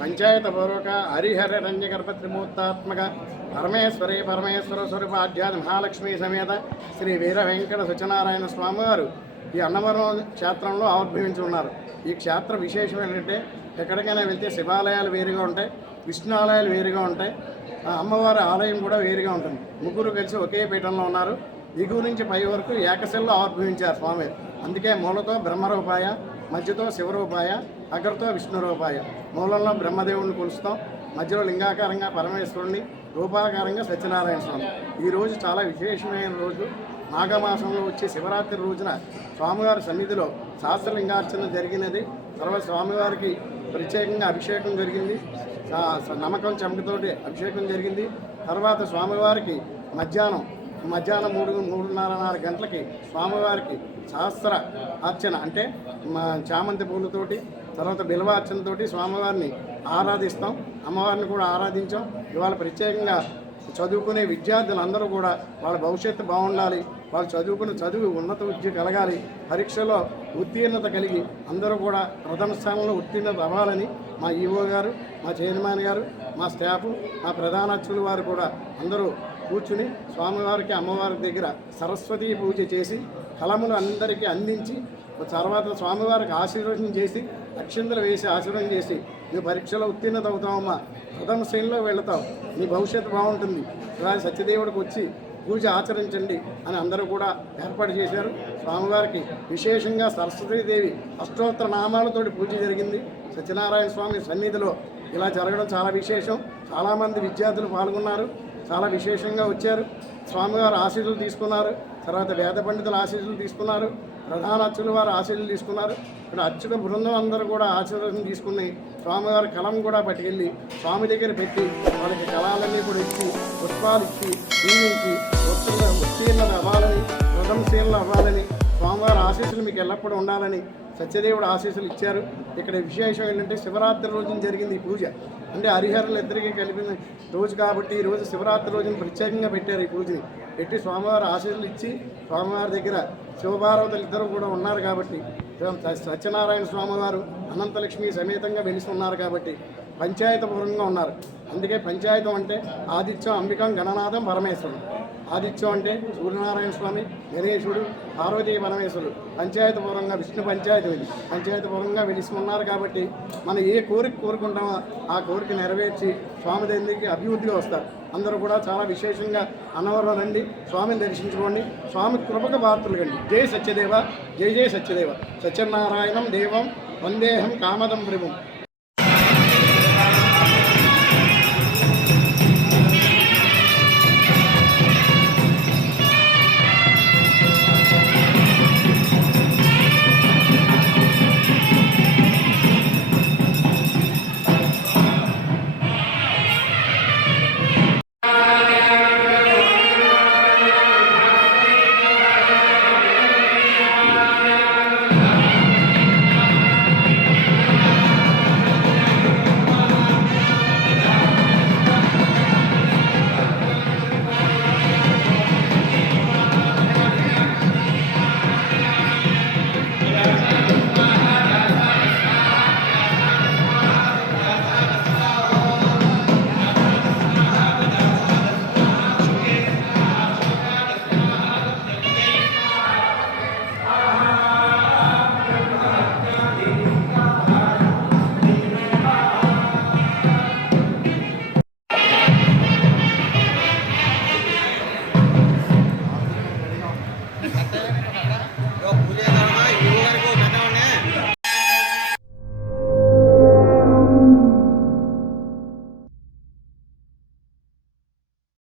పంచాయతపూర్వక హరిహర రంజగర్భ త్రిమూర్తాత్మక పరమేశ్వరి పరమేశ్వర స్వరూప ఆధ్యాత్మ మహాలక్ష్మి సమేత శ్రీ వీర వెంకట సత్యనారాయణ స్వామివారు ఈ అన్నవరం క్షేత్రంలో ఆవిర్భవించి ఉన్నారు. ఈ క్షేత్ర విశేషం ఏంటంటే ఎక్కడికైనా వెళ్తే శివాలయాలు వేరుగా ఉంటాయి విష్ణు ఆలయాలు వేరుగా ఉంటాయి ఆ అమ్మవారి ఆలయం కూడా వేరుగా ఉంటుంది. ముగ్గురు కలిసి ఒకే పీఠంలో ఉన్నారు. దిగువ నుంచి పై వరకు ఏకశిల్లో ఆవిర్భవించారు స్వామి. అందుకే మూలతో బ్రహ్మరూపాయ మధ్యతో శివరూపాయ అగ్రతో విష్ణురూపాయ. మూలంలో బ్రహ్మదేవుని కొలుస్తాం. మధ్యలో లింగాకారంగా పరమేశ్వరుణ్ణి రూపాకారంగా సత్యనారాయణ స్వామి. ఈ రోజు చాలా విశేషమైన రోజు. మాఘమాసంలో వచ్చే శివరాత్రి రోజున స్వామివారి సన్నిధిలో సహస్రలింగార్చన జరిగినది. తర్వాత స్వామివారికి ప్రత్యేకంగా అభిషేకం జరిగింది. నమ్మకం చెమటతోటి అభిషేకం జరిగింది. తర్వాత స్వామివారికి మధ్యాహ్నం మధ్యాహ్నం మూడు మూడున్నర నాలుగు గంటలకి స్వామివారికి సహస్ర అర్చన అంటే మా చామంతి పూలతోటి తర్వాత బిల్వార్చనతోటి స్వామివారిని ఆరాధిస్తాం. అమ్మవారిని కూడా ఆరాధించాం. ఇవాళ ప్రత్యేకంగా చదువుకునే విద్యార్థులందరూ కూడా వాళ్ళ భవిష్యత్తు బాగుండాలి. వాళ్ళు చదువుకున్న చదువు ఉన్నత విద్య కలగాలి. పరీక్షలో ఉత్తీర్ణత కలిగి అందరూ కూడా ప్రథమ స్థానంలో ఉత్తీర్ణత అవ్వాలని మా ఈఓ గారు మా చైర్మన్ గారు మా స్టాఫ్ మా ప్రధానార్చులు వారు కూడా అందరూ కూర్చుని స్వామివారికి అమ్మవారి దగ్గర సరస్వతీ పూజ చేసి కలములు అందరికీ అందించి తర్వాత స్వామివారికి ఆశీర్వచనం చేసి అక్షింతలు వేసి ఆశీర్వదం చేసి నువ్వు పరీక్షలో ఉత్తీర్ణత అవుతావమ్మా ప్రథమ శ్రేణిలో వెళతావు. నీ భవిష్యత్తు బాగుంటుంది. ఇలా సత్యదేవుడికి వచ్చి పూజ ఆచరించండి అని అందరూ కూడా ఏర్పాటు చేశారు. స్వామివారికి విశేషంగా సరస్వతీదేవి అష్టోత్తర నామాలతోటి పూజ జరిగింది. సత్యనారాయణ స్వామి సన్నిధిలో ఇలా జరగడం చాలా విశేషం. చాలామంది విద్యార్థులు పాల్గొన్నారు. చాలా విశేషంగా వచ్చారు. స్వామివారు ఆశీస్సులు తీసుకున్నారు. తర్వాత వేద పండితుల ఆశీస్సులు తీసుకున్నారు. ప్రధాన అచ్చులు వారు ఆశీస్సులు తీసుకున్నారు. ఇక్కడ అర్చక బృందం అందరూ కూడా ఆశీర్వాదం తీసుకుని స్వామివారి కలం కూడా పట్టుకెళ్ళి స్వామి దగ్గర పెట్టి వాళ్ళకి కళాలన్నీ కూడా ఇచ్చి పుష్పాలు ఇచ్చి దీనించి ఉత్తీర్ణ ఉత్తీర్ణలు అవ్వాలని ప్రథమశీలన అవ్వాలని స్వామివారి ఆశీస్సులు మీకు ఎల్లప్పుడూ ఉండాలని సత్యదేవుడు ఆశీస్సులు ఇచ్చారు. ఇక్కడ విశేషం ఏంటంటే శివరాత్రి రోజున జరిగింది ఈ పూజ. అంటే హరిహరులు ఇద్దరికీ కలిపిన రోజు కాబట్టి ఈ రోజు శివరాత్రి రోజున ప్రత్యేకంగా పెట్టారు ఈ పూజని. పెట్టి స్వామివారి ఆశీస్సులు ఇచ్చి స్వామివారి దగ్గర శివపార్వతులు ఇద్దరు కూడా ఉన్నారు కాబట్టి సత్యనారాయణ స్వామివారు అనంతలక్ష్మి సమేతంగా వెలుస్తున్నారు కాబట్టి పంచాయతపూర్వంగా ఉన్నారు. అందుకే పంచాయతం అంటే ఆదిత్యం అంబికం గణనాథం పరమేశ్వరం ఆదిత్యం అంటే సూర్యనారాయణ స్వామి గణేశుడు పార్వతీ పరమేశ్వరుడు. పంచాయతపూర్వంగా విష్ణు పంచాయతీ పంచాయతీ పంచాయతపూర్వంగా వెలిసి ఉన్నారు కాబట్టి మనం ఏ కోరిక కోరుకుంటామో ఆ కోరిక నెరవేర్చి స్వామి దగ్గరికి అభివృద్ధిగా వస్తారు. అందరూ కూడా చాలా విశేషంగా అన్నవరం రండి స్వామిని దర్శించుకోండి స్వామి కృపక పాత్రలు కండి. జై సత్యదేవ జై జై సత్యదేవ. సత్యనారాయణం దేవం వందేహం కామదం ప్రభుం